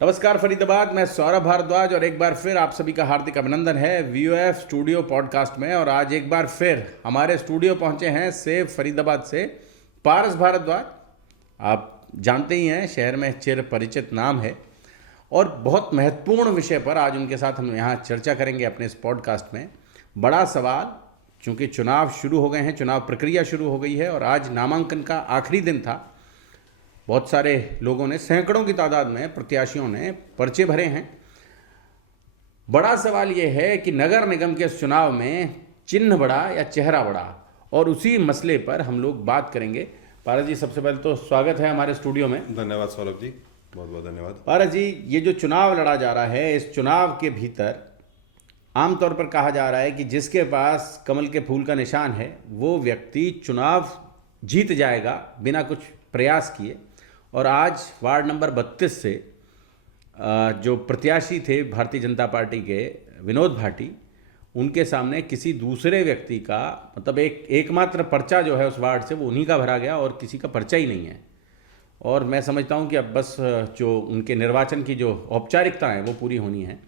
नमस्कार फरीदाबाद, मैं सौरभ भारद्वाज और एक बार फिर आप सभी का हार्दिक अभिनंदन है वीओएफ स्टूडियो पॉडकास्ट में। और आज एक बार फिर हमारे स्टूडियो पहुंचे हैं सेव फरीदाबाद से पारस भारद्वाज। आप जानते ही हैं, शहर में चिर परिचित नाम है और बहुत महत्वपूर्ण विषय पर आज उनके साथ हम यहाँ चर्चा करेंगे अपने इस पॉडकास्ट में। बड़ा सवाल, चूँकि चुनाव शुरू हो गए हैं, चुनाव प्रक्रिया शुरू हो गई है और आज नामांकन का आखिरी दिन था। बहुत सारे लोगों ने, सैकड़ों की तादाद में प्रत्याशियों ने पर्चे भरे हैं। बड़ा सवाल यह है कि नगर निगम के इस चुनाव में चिन्ह बड़ा या चेहरा बड़ा, और उसी मसले पर हम लोग बात करेंगे। पारस जी, सबसे पहले तो स्वागत है हमारे स्टूडियो में। धन्यवाद सौरभ जी, बहुत बहुत धन्यवाद। पारस जी, ये जो चुनाव लड़ा जा रहा है, इस चुनाव के भीतर आमतौर पर कहा जा रहा है कि जिसके पास कमल के फूल का निशान है वो व्यक्ति चुनाव जीत जाएगा बिना कुछ प्रयास किए। और आज वार्ड नंबर 32 से जो प्रत्याशी थे भारतीय जनता पार्टी के विनोद भाटी, उनके सामने किसी दूसरे व्यक्ति का, मतलब एकमात्र पर्चा जो है उस वार्ड से वो उन्हीं का भरा गया और किसी का पर्चा ही नहीं है। और मैं समझता हूँ कि अब बस जो उनके निर्वाचन की जो औपचारिकता है वो पूरी होनी है।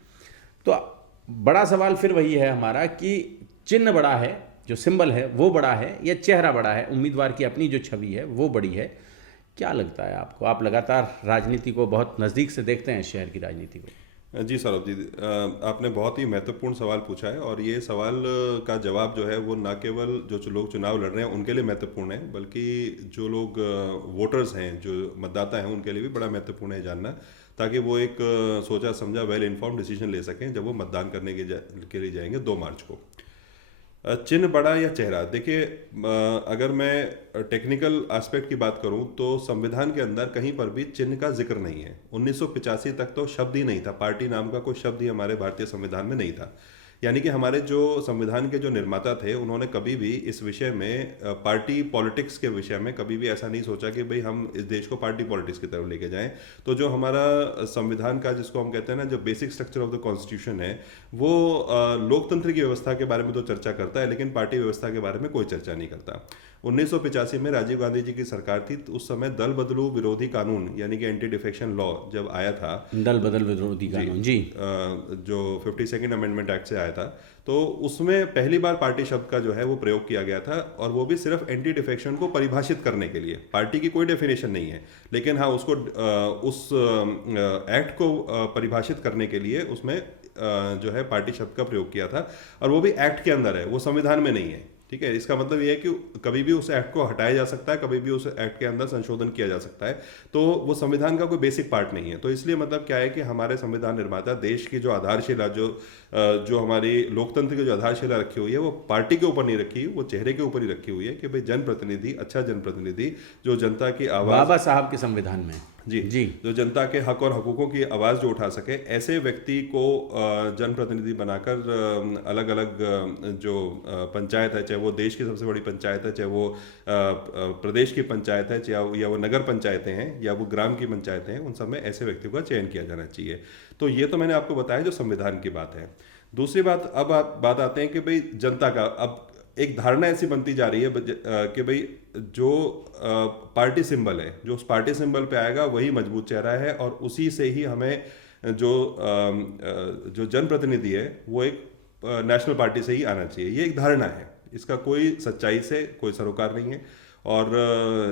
तो बड़ा सवाल फिर वही है हमारा कि चिन्ह बड़ा है, जो सिंबल है वो बड़ा है या चेहरा बड़ा है, उम्मीदवार की अपनी जो छवि है वो बड़ी है। क्या लगता है आपको? आप लगातार राजनीति को बहुत नज़दीक से देखते हैं, शहर की राजनीति को। जी सौरभ जी, आपने बहुत ही महत्वपूर्ण सवाल पूछा है और ये सवाल का जवाब जो है वो ना केवल जो लोग चुनाव लड़ रहे हैं उनके लिए महत्वपूर्ण है, बल्कि जो लोग वोटर्स हैं, जो मतदाता हैं, उनके लिए भी बड़ा महत्वपूर्ण है जानना, ताकि वो एक सोचा समझा वेल इन्फॉर्म्ड डिसीजन ले सकें जब वो मतदान करने के लिए जाएंगे 2 मार्च को। चिन्ह बड़ा या चेहरा, देखिए, अगर मैं टेक्निकल एस्पेक्ट की बात करूं तो संविधान के अंदर कहीं पर भी चिन्ह का जिक्र नहीं है। 1985 तक तो शब्द ही नहीं था, पार्टी नाम का कोई शब्द ही हमारे भारतीय संविधान में नहीं था। यानी कि हमारे जो संविधान के जो निर्माता थे उन्होंने कभी भी इस विषय में, पार्टी पॉलिटिक्स के विषय में कभी भी ऐसा नहीं सोचा कि भाई हम इस देश को पार्टी पॉलिटिक्स की तरफ लेके जाएं। तो जो हमारा संविधान का, जिसको हम कहते हैं ना, जो basic structure of the constitution है, वो लोकतंत्र की व्यवस्था के बारे में तो चर्चा करता है, लेकिन पार्टी व्यवस्था के बारे में कोई चर्चा नहीं करता। 1985 में राजीव गांधी जी की सरकार थी, तो उस समय दल बदलू विरोधी कानून यानी कि एंटी डिफेक्शन लॉ जब आया था, दल बदल विरोधी कानून जी, जो 52nd अमेंडमेंट एक्ट से आया था, तो उसमें पहली बार पार्टी शब्द का जो है वो प्रयोग किया गया था, और वो भी सिर्फ एंटी डिफेक्शन को परिभाषित करने के लिए। पार्टी की कोई डेफिनेशन नहीं है, लेकिन हाँ उसको उस एक्ट को परिभाषित करने के लिए उसमें जो है पार्टी शब्द का प्रयोग किया था, और वो भी एक्ट के अंदर है, वो संविधान में नहीं है। ठीक है, इसका मतलब ये है कि कभी भी उस एक्ट को हटाया जा सकता है, कभी भी उस एक्ट के अंदर संशोधन किया जा सकता है, तो वो संविधान का कोई बेसिक पार्ट नहीं है। तो इसलिए मतलब क्या है कि हमारे संविधान निर्माता देश की जो आधारशिला, जो हमारी लोकतंत्र की जो आधारशिला रखी हुई है, वो पार्टी के ऊपर नहीं रखी, वो चेहरे के ऊपर ही रखी हुई है कि भाई जनप्रतिनिधि, अच्छा जनप्रतिनिधि जो जनता की आवाज़, बाबा साहब के संविधान में जी जो जनता के हक और हकूकों की आवाज़ जो उठा सके, ऐसे व्यक्ति को जनप्रतिनिधि बनाकर अलग अलग जो पंचायत है, चाहे वो देश की सबसे बड़ी पंचायत है, चाहे वो प्रदेश की पंचायत है, चाहे या वो नगर पंचायतें हैं, या वो ग्राम की पंचायतें हैं, उन सब में ऐसे व्यक्तियों का चयन किया जाना चाहिए। तो ये तो मैंने आपको बताया जो संविधान की बात है। दूसरी बात, अब बात आते हैं कि भाई जनता का, अब एक धारणा ऐसी बनती जा रही है कि भाई जो पार्टी सिंबल है, जो उस पार्टी सिंबल पे आएगा वही मजबूत चेहरा है, और उसी से ही हमें जो जनप्रतिनिधि है वो एक नेशनल पार्टी से ही आना चाहिए। ये एक धारणा है, इसका कोई सच्चाई से कोई सरोकार नहीं है। और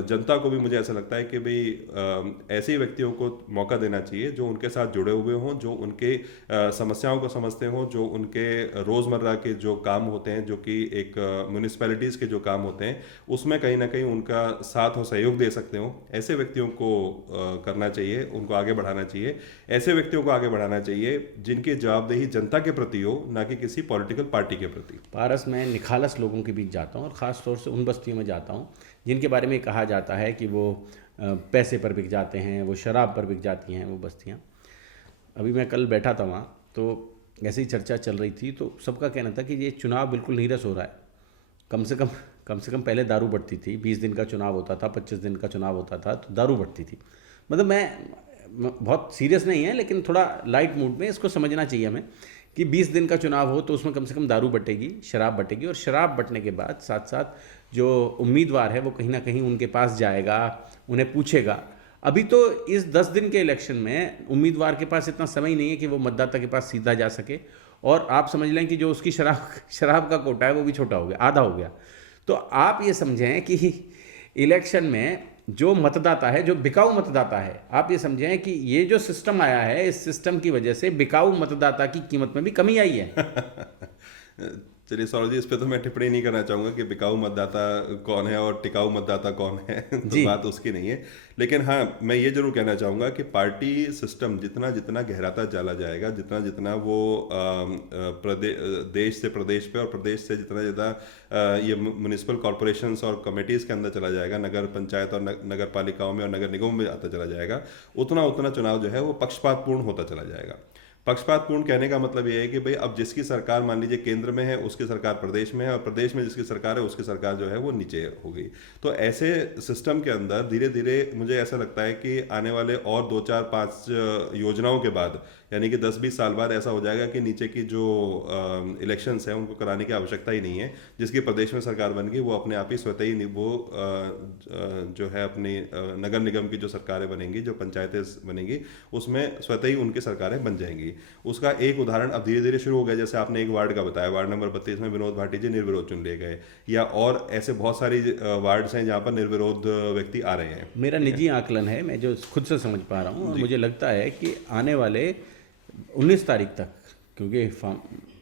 जनता को भी मुझे ऐसा लगता है कि भाई ऐसे व्यक्तियों को मौका देना चाहिए जो उनके साथ जुड़े हुए हों, जो उनके समस्याओं को समझते हों, जो उनके रोज़मर्रा के जो काम होते हैं, जो कि एक म्यूनिसिपैलिटीज़ के जो काम होते हैं, उसमें कहीं ना कहीं उनका साथ और सहयोग दे सकते हों। ऐसे व्यक्तियों को करना चाहिए, उनको आगे बढ़ाना चाहिए। ऐसे व्यक्तियों को आगे बढ़ाना चाहिए जिनकी जवाबदेही जनता के प्रति हो, ना कि किसी पॉलिटिकल पार्टी के प्रति। पारस, मैं निखालस लोगों के बीच जाता हूँ और ख़ास तौर से उन बस्तियों में जाता हूँ जिनके बारे में कहा जाता है कि वो पैसे पर बिक जाते हैं, वो शराब पर बिक जाती हैं वो बस्तियाँ। अभी मैं कल बैठा था वहाँ, तो ऐसी चर्चा चल रही थी, तो सबका कहना था कि ये चुनाव बिल्कुल नीरस हो रहा है। कम से कम पहले दारू बढ़ती थी, 20 दिन का चुनाव होता था, 25 दिन का चुनाव होता था, तो दारू बढ़ती थी। मतलब मैं बहुत सीरियस नहीं है, लेकिन थोड़ा लाइट मूड में इसको समझना चाहिए हमें कि 20 दिन का चुनाव हो तो उसमें कम से कम दारू बटेगी, शराब बटेगी, और शराब बटने के बाद साथ साथ जो उम्मीदवार है वो कहीं ना कहीं उनके पास जाएगा, उन्हें पूछेगा अभी तो इस 10 दिन के इलेक्शन में उम्मीदवार के पास इतना समय ही नहीं है कि वो मतदाता के पास सीधा जा सके, और आप समझ लें कि जो उसकी शराब का कोटा है वो भी छोटा हो गया, आधा हो गया। तो आप ये समझें कि इलेक्शन में जो मतदाता है, जो बिकाऊ मतदाता है, आप ये समझें कि ये जो सिस्टम आया है, इस सिस्टम की वजह से बिकाऊ मतदाता की कीमत में भी कमी आई है। चलिए सौरभ जी, इस पे तो मैं टिप्पणी नहीं करना चाहूँगा कि बिकाऊ मतदाता कौन है और टिकाऊ मतदाता कौन है तो जी। बात उसकी नहीं है। लेकिन हाँ, मैं ये जरूर कहना चाहूँगा कि पार्टी सिस्टम जितना जितना गहराता चला जाएगा, जितना जितना वो देश से प्रदेश पे और प्रदेश से जितना ज़्यादा ये म्यूनिसिपल कॉरपोरेशंस और कमेटीज़ के अंदर चला जाएगा, नगर पंचायत और नगर पालिकाओं में और नगर निगमों में आता चला जाएगा, उतना उतना चुनाव जो है वो पक्षपातपूर्ण होता चला जाएगा। पक्षपातपूर्ण कहने का मतलब ये है कि भाई अब जिसकी सरकार मान लीजिए केंद्र में है, उसकी सरकार प्रदेश में है, और प्रदेश में जिसकी सरकार है उसकी सरकार जो है वो नीचे हो गई। तो ऐसे सिस्टम के अंदर धीरे धीरे मुझे ऐसा लगता है कि आने वाले और 2 4 5 योजनाओं के बाद, यानी कि 10-20 साल बाद ऐसा हो जाएगा कि नीचे की जो इलेक्शंस हैं उनको कराने की आवश्यकता ही नहीं है। जिसकी प्रदेश में सरकार बन गई वो अपने आप ही स्वतः ही वो जो है अपनी नगर निगम की जो सरकारें बनेंगी, जो पंचायतें बनेंगी, उसमें स्वतः ही उनकी सरकारें बन जाएंगी। उसका एक उदाहरण अब धीरे धीरे शुरू हो गया। जैसे आपने एक वार्ड का बताया, वार्ड नंबर 32 में विनोद भाटी जी निर्विरोध चुन लिए गए, या और ऐसे बहुत सारी वार्ड्स हैं जहाँ पर निर्विरोध व्यक्ति आ रहे हैं। मेरा निजी आकलन है, मैं जो खुद से समझ पा रहा हूँ, और मुझे लगता है कि आने वाले 19 तारीख तक, क्योंकि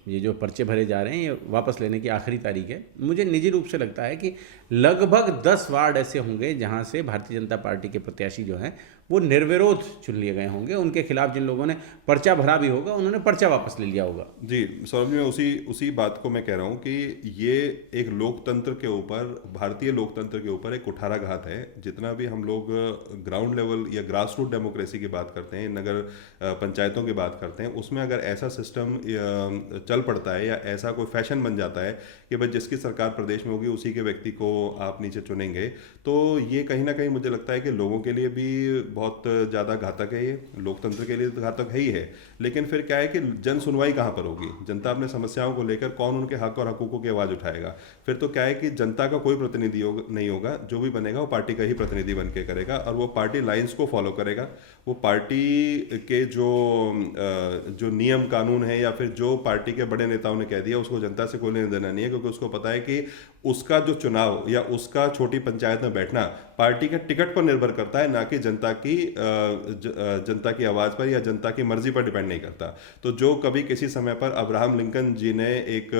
ये जो पर्चे भरे जा रहे हैं ये वापस लेने की आखिरी तारीख है, मुझे निजी रूप से लगता है कि लगभग 10 वार्ड ऐसे होंगे जहां से भारतीय जनता पार्टी के प्रत्याशी जो हैं वो निर्विरोध चुन लिए गए होंगे। उनके खिलाफ जिन लोगों ने पर्चा भरा भी होगा उन्होंने पर्चा वापस ले लिया होगा। जी सौरभ जी, मैं उसी बात को मैं कह रहा हूँ कि ये एक लोकतंत्र के ऊपर, भारतीय लोकतंत्र के ऊपर एक कुठाराघात है। जितना भी हम लोग ग्राउंड लेवल या ग्रास रूट डेमोक्रेसी की बात करते हैं, नगर पंचायतों की बात करते हैं, उसमें अगर ऐसा सिस्टम चल पड़ता है या ऐसा कोई फैशन बन जाता है कि भाई जिसकी सरकार प्रदेश में होगी उसी के व्यक्ति को आप नीचे चुनेंगे, तो ये कहीं ना कहीं मुझे लगता है कि लोगों के लिए भी बहुत ज़्यादा घातक है। ये लोकतंत्र के लिए तो घातक है ही है, लेकिन फिर क्या है कि जन सुनवाई कहाँ पर होगी? जनता अपने समस्याओं को लेकर कौन उनके हक और हकूकों की आवाज़ उठाएगा? फिर तो क्या है कि जनता का कोई प्रतिनिधि नहीं होगा, जो भी बनेगा वो पार्टी का ही प्रतिनिधि बन के करेगा, और वो पार्टी लाइंस को फॉलो करेगा। वो पार्टी के जो नियम कानून है या फिर जो पार्टी के बड़े नेताओं ने कह दिया उसको जनता से कोई लेना देना नहीं है, क्योंकि उसको पता है कि उसका जो चुनाव या उसका छोटी पंचायत में बैठना पार्टी के टिकट पर निर्भर करता है, ना कि जनता की आवाज़ पर या जनता की मर्जी पर डिपेंड नहीं करता। तो जो कभी किसी समय पर अब्राहम लिंकन जी ने एक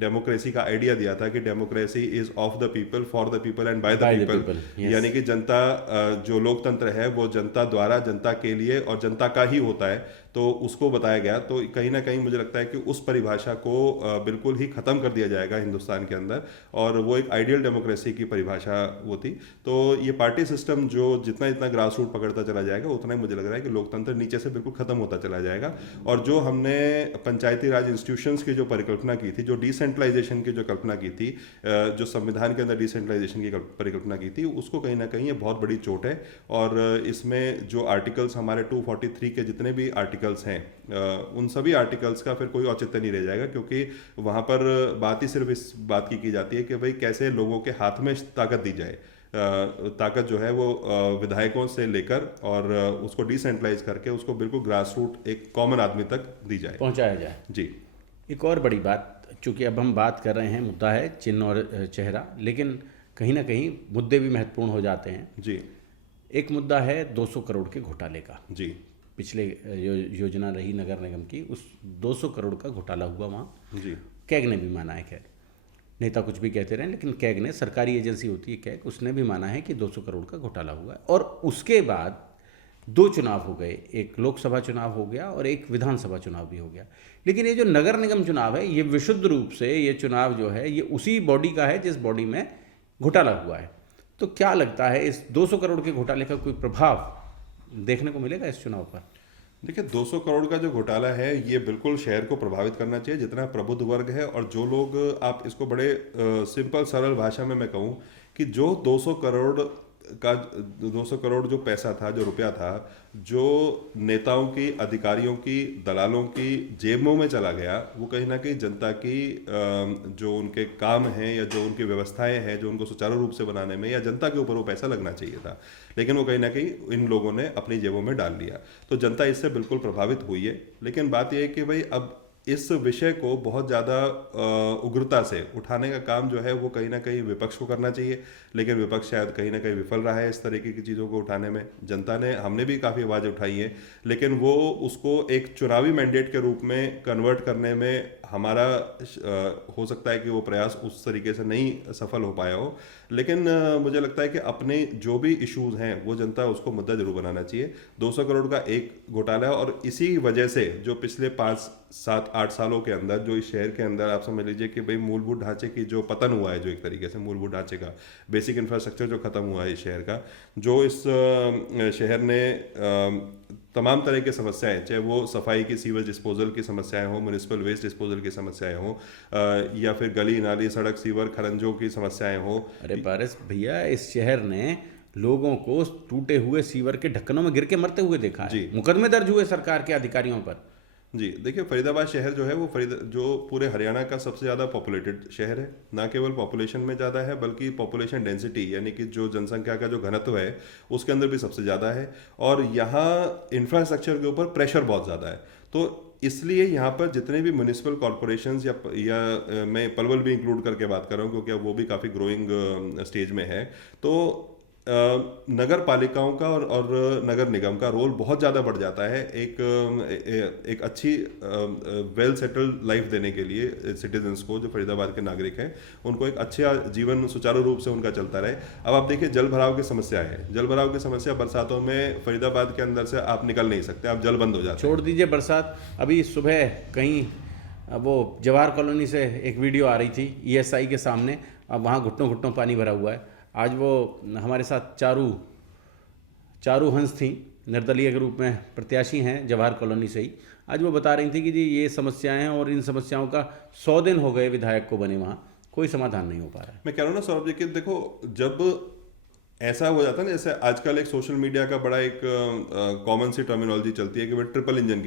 डेमोक्रेसी का आइडिया दिया था कि democracy is of the people, for the people and by the people, यानी कि जनता, जो लोकतंत्र है वो जनता द्वारा, जनता के लिए और जनता का ही होता है, तो उसको बताया गया। तो कहीं ना कहीं मुझे लगता है कि उस परिभाषा को बिल्कुल ही ख़त्म कर दिया जाएगा हिंदुस्तान के अंदर, और वो एक आइडियल डेमोक्रेसी की परिभाषा वो थी। तो ये पार्टी सिस्टम जो जितना जितना ग्रास रूट पकड़ता चला जाएगा उतना ही मुझे लग रहा है कि लोकतंत्र नीचे से बिल्कुल ख़त्म होता चला जाएगा। और जो हमने पंचायती राज इंस्टीट्यूशंस की जो परिकल्पना की थी, जो डिसेंट्रलाइजेशन की जो कल्पना की थी, जो संविधान के अंदर डिसेंट्रलाइजेशन की परिकल्पना की थी, उसको कहीं ना कहीं ये बहुत बड़ी चोट है। और इसमें जो आर्टिकल्स हमारे 243 के जितने भी आर्टिकल्स हैं, उन सभी आर्टिकल्स का फिर कोई औचित्य नहीं रह जाएगा, क्योंकि वहाँ पर बात ही सिर्फ इस बात की जाती है कि भाई कैसे लोगों के हाथ में ताकत दी जाए। ताकत जो है वो विधायकों से लेकर और उसको डिसेंट्रलाइज करके उसको बिल्कुल ग्रास रूट एक कॉमन आदमी तक दी जाए, पहुंचाया जाए। जी। एक और बड़ी बात, चूंकि अब हम बात कर रहे हैं, मुद्दा है चिन्ह और चेहरा, लेकिन कहीं ना कहीं मुद्दे भी महत्वपूर्ण हो जाते हैं। जी। एक मुद्दा है 200 करोड़ के घोटाले का। जी। पिछले योजना रही नगर निगम की, उस 200 करोड़ का घोटाला हुआ वहाँ। जी। कैग ने भी माना है, खैर नेता कुछ भी कहते रहे, लेकिन कैग ने, सरकारी एजेंसी होती है कैग, उसने भी माना है कि 200 करोड़ का घोटाला हुआ है। और उसके बाद 2 चुनाव हो गए, एक लोकसभा चुनाव हो गया और एक विधानसभा चुनाव भी हो गया। लेकिन ये जो नगर निगम चुनाव है, ये विशुद्ध रूप से ये चुनाव जो है ये उसी बॉडी का है जिस बॉडी में घोटाला हुआ है। तो क्या लगता है, इस 200 करोड़ के घोटाले का कोई प्रभाव देखने को मिलेगा इस चुनाव पर? देखिए, 200 करोड़ का जो घोटाला है ये बिल्कुल शहर को प्रभावित करना चाहिए, जितना प्रबुद्ध वर्ग है। और जो लोग, आप इसको बड़े सिंपल सरल भाषा में मैं कहूँ कि जो 200 करोड़ का 200 करोड़ जो पैसा था, जो रुपया था, जो नेताओं की, अधिकारियों की, दलालों की जेबों में चला गया, वो कहीं ना कहीं जनता की जो उनके काम हैं या जो उनकी व्यवस्थाएं हैं, जो उनको सुचारू रूप से बनाने में, या जनता के ऊपर वो पैसा लगना चाहिए था, लेकिन वो कहीं ना कहीं इन लोगों ने अपनी जेबों में डाल लिया। तो जनता इससे बिल्कुल प्रभावित हुई है। लेकिन बात यह है कि भाई अब इस विषय को बहुत ज़्यादा उग्रता से उठाने का काम जो है वो कहीं ना कहीं विपक्ष को करना चाहिए, लेकिन विपक्ष शायद कहीं ना कहीं विफल रहा है इस तरीके की चीज़ों को उठाने में। जनता ने, हमने भी काफ़ी आवाज़ उठाई है, लेकिन वो उसको एक चुनावी मैंडेट के रूप में कन्वर्ट करने में हमारा हो सकता है कि वो प्रयास उस तरीके से नहीं सफल हो पाया हो। लेकिन मुझे लगता है कि अपने जो भी इश्यूज हैं वो जनता उसको मुद्दा जरूर बनाना चाहिए। 200 करोड़ का एक घोटाला है, और इसी वजह से जो पिछले 5, 7, 8 सालों के अंदर जो इस शहर के अंदर आप समझ लीजिए कि भाई मूलभूत ढांचे की जो पतन हुआ है, जो एक तरीके से मूलभूत ढांचे का, बेसिक इंफ्रास्ट्रक्चर जो खत्म हुआ है इस शहर का, जो इस शहर ने तमाम तरह की समस्याएं, चाहे वो सफाई की, सीवेज डिस्पोजल की समस्याएं हो, म्यूनिसिपल वेस्ट डिस्पोजल की समस्याएं हो, या फिर गली नाली सड़क सीवर खरंजों की समस्याएं हो। अरे पारस भैया, इस शहर ने लोगों को टूटे हुए सीवर के ढक्कनों में गिर के मरते हुए देखा है। मुकदमे दर्ज हुए सरकार के अधिकारियों पर। जी देखिए, फरीदाबाद शहर जो है वो जो पूरे हरियाणा का सबसे ज़्यादा पॉपुलेटेड शहर है। ना केवल पॉपुलेशन में ज़्यादा है, बल्कि पॉपुलेशन डेंसिटी यानी कि जो जनसंख्या का जो घनत्व है उसके अंदर भी सबसे ज़्यादा है। और यहाँ इंफ्रास्ट्रक्चर के ऊपर प्रेशर बहुत ज़्यादा है। तो इसलिए यहाँ पर जितने भी म्यूनिसिपल कॉरपोरेशंस या मैं पलवल भी इंक्लूड करके बात कर रहा हूँ क्योंकि अब वो भी काफ़ी ग्रोइंग स्टेज में है, तो नगर पालिकाओं का और नगर निगम का रोल बहुत ज़्यादा बढ़ जाता है एक अच्छी वेल सेटल्ड लाइफ देने के लिए सिटीजन्स को, जो फरीदाबाद के नागरिक हैं, उनको एक अच्छा जीवन सुचारू रूप से उनका चलता रहे। अब आप देखिए, जल भराव की समस्या है। जल भराव की समस्या बरसातों में फरीदाबाद के अंदर से आप निकल नहीं सकते, आप जल बंद हो जाते छोड़ दीजिए बरसात। अभी सुबह कहीं वो जवाहर कॉलोनी से एक वीडियो आ रही थी ESI के सामने, अब वहाँ घुटनों घुटनों पानी भरा हुआ है। आज वो हमारे साथ चारू हंस थी, निर्दलीय के रूप में प्रत्याशी हैं जवाहर कॉलोनी से ही। आज वो बता रही थी कि जी ये समस्याएं हैं और इन समस्याओं का 100 दिन हो गए विधायक को बने, वहाँ कोई समाधान नहीं हो पा रहा है। मैं कह रहा हूँ ना सौरभ जी कि देखो, जब ऐसा हो जाता है ना, जैसे आजकल एक सोशल मीडिया का बड़ा एक कॉमन सी टर्मिनोलॉजी चलती है कि भाई ट्रिपल इंजन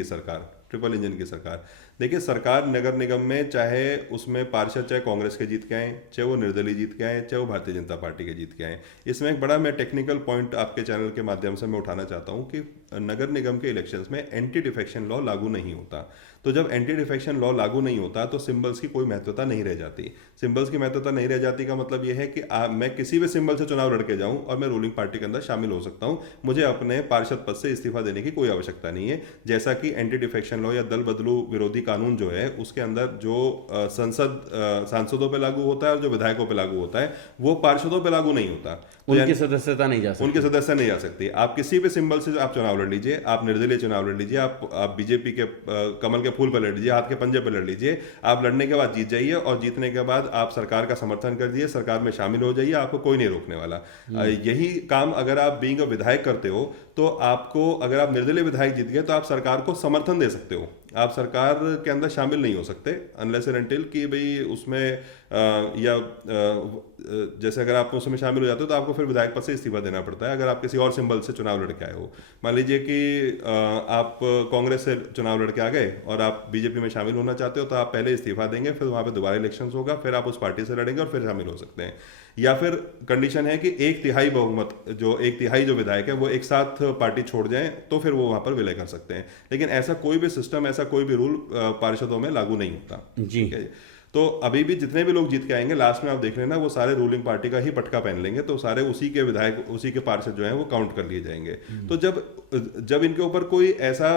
की सरकार। देखिए, सरकार नगर निगम में, चाहे उसमें पार्षद चाहे कांग्रेस के जीत के आए, चाहे वो निर्दलीय जीत के आए, चाहे वो भारतीय जनता पार्टी के जीत के आए, इसमें एक बड़ा मैं टेक्निकल पॉइंट आपके चैनल के माध्यम से मैं उठाना चाहता हूँ कि नगर निगम के इलेक्शंस में एंटी डिफेक्शन लॉ लागू नहीं होता। तो जब एंटी डिफेक्शन लॉ लागू नहीं होता तो सिंबल्स की कोई महत्वता नहीं रह जाती। सिंबल्स की महत्वता नहीं रह जाती का मतलब यह है कि मैं किसी भी सिंबल से चुनाव लड़के जाऊं और मैं रूलिंग पार्टी के अंदर शामिल हो सकता हूं, मुझे अपने पार्षद पद से इस्तीफा देने की कोई आवश्यकता नहीं है। जैसा कि एंटी डिफेक्शन लॉ या दल बदलू विरोधी कानून जो है, उसके अंदर जो सांसदों पर लागू होता है और जो विधायकों पर लागू होता है, वो पार्षदों पर लागू नहीं होता। उनकी सदस्यता नहीं जा सकती। उनकी सदस्यता नहीं जा सकती। आप किसी भी सिंबल से आप चुनाव लड़ लीजिए, आप निर्दलीय चुनाव लड़ लीजिए, आप बीजेपी के कमल के फूल पर लड़ लीजिए, हाथ के पंजे पर लड़ लीजिए, आप लड़ने के बाद जीत जाइए और जीतने के बाद आप सरकार का समर्थन कर दीजिए, सरकार में शामिल हो जाइए, आपको कोई नहीं रोकने वाला। यही काम अगर आप बीइंग अ विधायक करते हो तो आपको, अगर आप निर्दलीय विधायक जीत गए तो आप सरकार को समर्थन दे सकते हो, आप सरकार के अंदर शामिल नहीं हो सकते अनलेस एंड अनटिल कि भाई उसमें जैसे अगर आप उसमें शामिल हो जाते हो तो आपको फिर विधायक पद से इस्तीफा देना पड़ता है अगर आप किसी और सिंबल से चुनाव लड़के आए हो। मान लीजिए कि आप कांग्रेस से चुनाव लड़के आ गए और आप बीजेपी में शामिल होना चाहते हो, तो आप पहले इस्तीफा देंगे, फिर वहाँ पे दोबारा इलेक्शंस होगा, फिर आप उस पार्टी से लड़ेंगे और फिर शामिल हो सकते हैं। या फिर कंडीशन है कि 1/3 बहुमत, जो 1/3 जो विधायक है वो एक साथ पार्टी छोड़ जाएं तो फिर वो वहाँ पर विलय कर सकते हैं। लेकिन ऐसा कोई भी सिस्टम, ऐसा कोई भी रूल पार्षदों में लागू नहीं होता जी। तो अभी भी जितने भी लोग जीत के आएंगे लास्ट में आप देख लेना वो सारे रूलिंग पार्टी का ही पटका पहन लेंगे, तो सारे उसी के विधायक, उसी के पार्षद जो हैं वो काउंट कर लिए जाएंगे। तो जब इनके ऊपर कोई ऐसा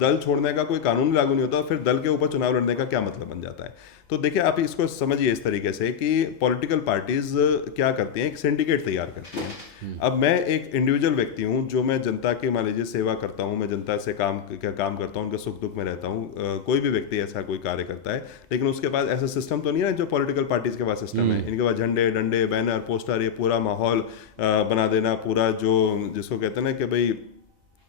दल छोड़ने का कोई कानून लागू नहीं होता, फिर दल के ऊपर चुनाव लड़ने का क्या मतलब बन जाता है। तो देखिए, आप इसको समझिए इस तरीके से कि पॉलिटिकल पार्टीज क्या करती हैं, एक सिंडिकेट तैयार करती हैं। अब मैं एक इंडिविजुअल व्यक्ति हूं जो मैं जनता की मान लीजिए सेवा करता हूं, मैं जनता से काम करता हूं, उनके सुख दुख में रहता हूं। कोई भी व्यक्ति ऐसा कोई कार्य करता है, लेकिन उसके पास ऐसा सिस्टम तो नहीं है जो पॉलिटिकल पार्टीज के पास सिस्टम है। इनके पास झंडे डंडे बैनर पोस्टर, ये पूरा माहौल बना देना, पूरा जो जिसको कहते हैं ना कि भाई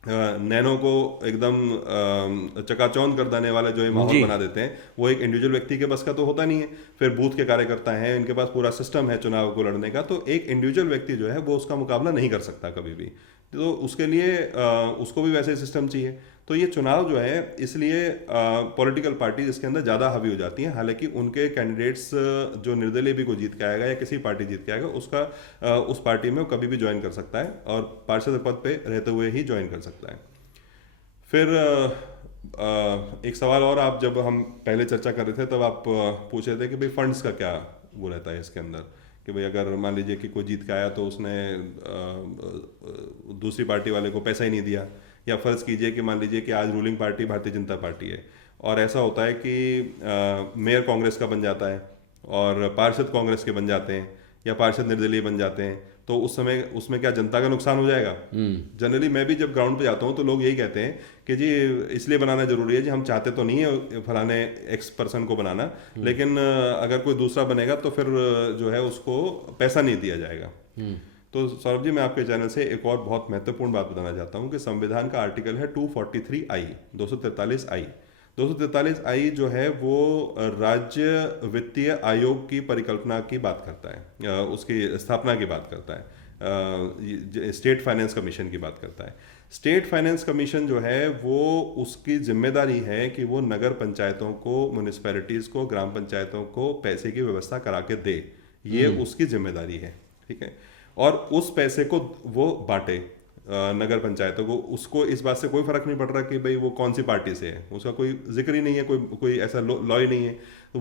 नैनो को एकदम चकाचौंध कर देने वाला जो ये माहौल जी। बना देते हैं, वो एक इंडिविजुअल व्यक्ति के बस का तो होता नहीं है। फिर बूथ के कार्यकर्ता हैं, इनके पास पूरा सिस्टम है चुनाव को लड़ने का, तो एक इंडिविजुअल व्यक्ति जो है वो उसका मुकाबला नहीं कर सकता कभी भी। तो उसके लिए उसको भी वैसे सिस्टम चाहिए। तो ये चुनाव जो है, इसलिए पॉलिटिकल पार्टीज इसके अंदर ज़्यादा हावी हो जाती हैं। हालांकि उनके कैंडिडेट्स जो निर्दलीय भी कोई जीत के आएगा या किसी पार्टी जीत के आएगा, उसका उस पार्टी में वो कभी भी ज्वाइन कर सकता है और पार्षद पद पे रहते हुए ही ज्वाइन कर सकता है। फिर एक सवाल और, आप जब हम पहले चर्चा कर रहे थे तब आप पूछ रहे थे कि भाई फंड्स का क्या वो रहता है इसके अंदर, कि भाई अगर मान लीजिए कि कोई जीत के आया तो उसने दूसरी पार्टी वाले को पैसा ही नहीं दिया, या फर्ज कीजिए कि मान लीजिए कि आज ruling party Bharatiya Janata party है और ऐसा होता है कि मेयर कांग्रेस का बन जाता है और पार्षद कांग्रेस के बन जाते हैं या पार्षद निर्दलीय बन जाते हैं, तो उस समय उसमें क्या जनता का नुकसान हो जाएगा? जनरली मैं भी जब ग्राउंड पे जाता हूँ तो लोग यही कहते हैं कि जी इसलिए बनाना जरूरी है जी, हम चाहते तो नहीं है फलाने एक्स पर्सन को बनाना, लेकिन अगर कोई दूसरा बनेगा तो फिर जो है उसको पैसा नहीं दिया जाएगा। तो सौरभ जी, मैं आपके चैनल से एक और बहुत महत्वपूर्ण बात बताना चाहता हूँ कि संविधान का आर्टिकल है 243I, 243I। 243I जो है वो राज्य वित्तीय आयोग की परिकल्पना की बात करता है, उसकी स्थापना की बात करता है, स्टेट फाइनेंस कमीशन की बात करता है। स्टेट फाइनेंस कमीशन जो है वो उसकी जिम्मेदारी है कि वो नगर पंचायतों को, म्यूनिसिपैलिटीज़ को, ग्राम पंचायतों को पैसे की व्यवस्था करा के दे, ये उसकी जिम्मेदारी है। ठीक है, और उस पैसे को वो बांटे नगर पंचायतों को। उसको इस बात से कोई फर्क नहीं पड़ रहा कि भाई वो कौन सी पार्टी से है, उसका कोई जिक्र ही नहीं है, कोई ऐसा लॉ ही नहीं है, तो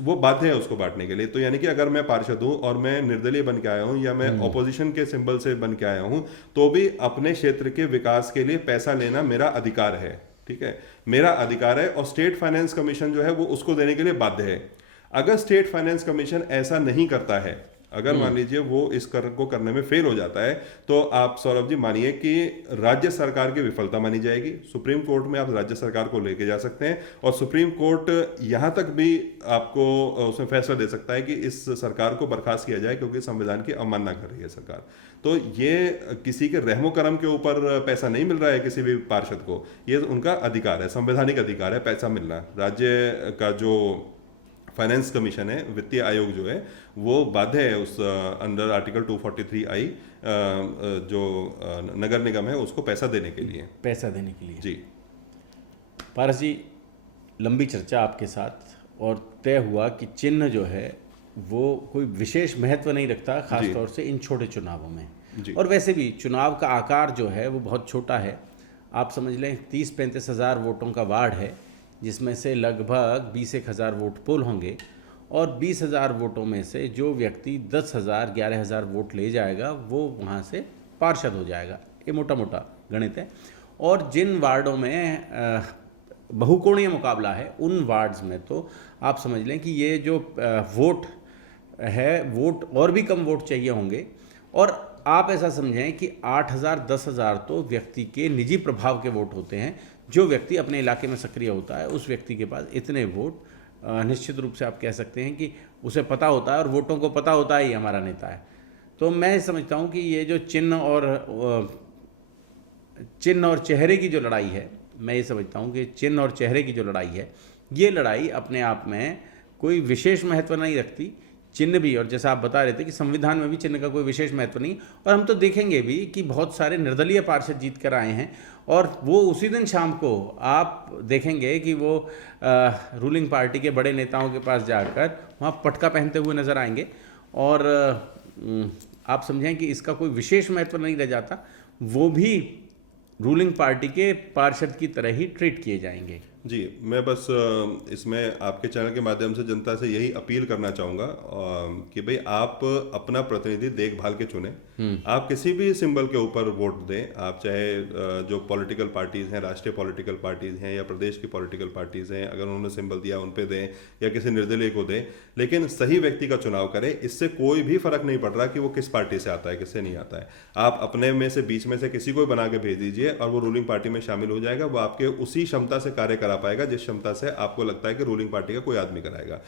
वो बाध्य है उसको बांटने के लिए। तो यानी कि अगर मैं पार्षद हूँ और मैं निर्दलीय बन के आया हूँ या मैं ऑपोजिशन के सिंबल से बन के आया हूँ, तो भी अपने क्षेत्र के विकास के लिए पैसा लेना मेरा अधिकार है। ठीक है, मेरा अधिकार है, और स्टेट फाइनेंस कमीशन जो है वो उसको देने के लिए बाध्य है। अगर स्टेट फाइनेंस कमीशन ऐसा नहीं करता है, अगर मान लीजिए वो इस कर को करने में फेल हो जाता है, तो आप सौरभ जी मानिए कि राज्य सरकार की विफलता मानी जाएगी। सुप्रीम कोर्ट में आप राज्य सरकार को लेके जा सकते हैं और सुप्रीम कोर्ट यहां तक भी आपको उसमें फैसला दे सकता है कि इस सरकार को बर्खास्त किया जाए क्योंकि संविधान की अवमानना कर रही है सरकार। तो ये किसी के रहमो करम के ऊपर पैसा नहीं मिल रहा है किसी भी पार्षद को, ये उनका अधिकार है, संवैधानिक अधिकार है पैसा मिलना। राज्य का जो फाइनेंस कमीशन है, वित्तीय आयोग जो है, वो बाध्य है उस अंडर आर्टिकल 243I जो नगर निगम है उसको पैसा देने के लिए जी। पारस जी, लंबी चर्चा आपके साथ और तय हुआ कि चिन्ह जो है वो कोई विशेष महत्व नहीं रखता, खासतौर से इन छोटे चुनावों में जी। और वैसे भी चुनाव का आकार जो है वो बहुत छोटा है। आप समझ लें 30-35 हज़ार वोटों का वार्ड है, जिसमें से लगभग 20-1 हज़ार वोट पोल होंगे और 20,000 वोटों में से जो व्यक्ति 10,000 11,000 वोट ले जाएगा वो वहाँ से पार्षद हो जाएगा। ये मोटा मोटा गणित है। और जिन वार्डों में बहुकोणीय मुकाबला है, उन वार्ड्स में तो आप समझ लें कि ये जो वोट है, वोट और भी कम वोट चाहिए होंगे। और आप ऐसा समझें कि 8,000 10,000 तो व्यक्ति के निजी प्रभाव के वोट होते हैं। जो व्यक्ति अपने इलाके में सक्रिय होता है, उस व्यक्ति के पास इतने वोट निश्चित रूप से आप कह सकते हैं कि उसे पता होता है और वोटों को पता होता है ये हमारा नेता है। तो मैं समझता हूँ कि ये जो चिन्ह और चेहरे की जो लड़ाई है, मैं ये समझता हूँ कि चिन्ह और चेहरे की जो लड़ाई है, ये लड़ाई अपने आप में कोई विशेष महत्व नहीं रखती। चिन्ह भी, और जैसा आप बता रहे थे कि संविधान में भी चिन्ह का कोई विशेष महत्व नहीं, और हम तो देखेंगे भी कि बहुत सारे निर्दलीय पार्षद जीत कर आए हैं और वो उसी दिन शाम को आप देखेंगे कि वो रूलिंग पार्टी के बड़े नेताओं के पास जाकर वहाँ पटका पहनते हुए नजर आएंगे। और आप समझें कि इसका कोई विशेष महत्व नहीं रह जाता, वो भी रूलिंग पार्टी के पार्षद की तरह ही ट्रीट किए जाएंगे। जी, मैं बस इसमें आपके चैनल के माध्यम से जनता से यही अपील करना चाहूँगा कि भाई आप अपना प्रतिनिधि देखभाल के चुने। आप किसी भी सिंबल के ऊपर वोट दें, आप चाहे जो पॉलिटिकल पार्टीज़ हैं, राष्ट्रीय पॉलिटिकल पार्टीज़ हैं या प्रदेश की पॉलिटिकल पार्टीज़ हैं, अगर उन्होंने सिंबल दिया उन पे दें या किसी निर्दलीय को दें, लेकिन सही व्यक्ति का चुनाव करें। इससे कोई भी फर्क नहीं पड़ रहा कि वो किस पार्टी से आता है, किससे नहीं आता है। आप अपने में से, बीच में से किसी को बना के भेज दीजिए और वो रूलिंग पार्टी में शामिल हो जाएगा। वो आपके उसी क्षमता से कार्य करा पाएगा जिस क्षमता से आपको लगता है कि रूलिंग पार्टी का कोई आदमी कराएगा।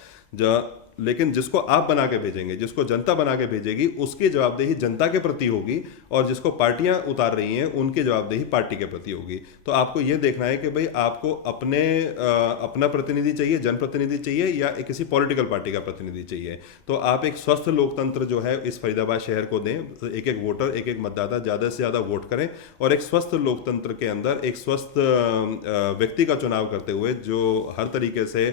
लेकिन जिसको आप बना के भेजेंगे, जिसको जनता बना के भेजेगी, उसकी जवाबदेही जनता के प्रति होगी, और जिसको पार्टियां उतार रही हैं उनकी जवाबदेही पार्टी के प्रति होगी। तो आपको ये देखना है कि भाई आपको अपना प्रतिनिधि चाहिए, जनप्रतिनिधि चाहिए, या किसी पॉलिटिकल पार्टी का प्रतिनिधि चाहिए। तो आप एक स्वस्थ लोकतंत्र जो है इस फरीदाबाद शहर को दें, एक एक वोटर, एक एक मतदाता ज़्यादा से ज़्यादा वोट करें, और एक स्वस्थ लोकतंत्र के अंदर एक स्वस्थ व्यक्ति का चुनाव करते हुए जो हर तरीके से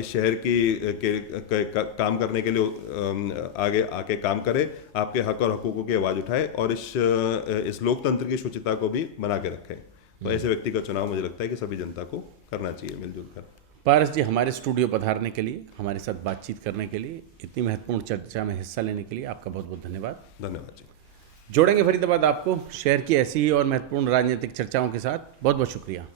इस शहर के काम करने के लिए आगे आके काम करे, आपके हक और हकूकों की आवाज़ उठाए, और इस लोकतंत्र की शुचिता को भी बना के रखें। तो ऐसे व्यक्ति का चुनाव मुझे लगता है कि सभी जनता को करना चाहिए मिलजुल कर। पारस जी, हमारे स्टूडियो पधारने के लिए, हमारे साथ बातचीत करने के लिए, इतनी महत्वपूर्ण चर्चा में हिस्सा लेने के लिए आपका बहुत बहुत धन्यवाद। धन्यवाद जी। जोड़ेंगे फरीदाबाद आपको शहर की ऐसी ही और महत्वपूर्ण राजनीतिक चर्चाओं के साथ। बहुत बहुत शुक्रिया।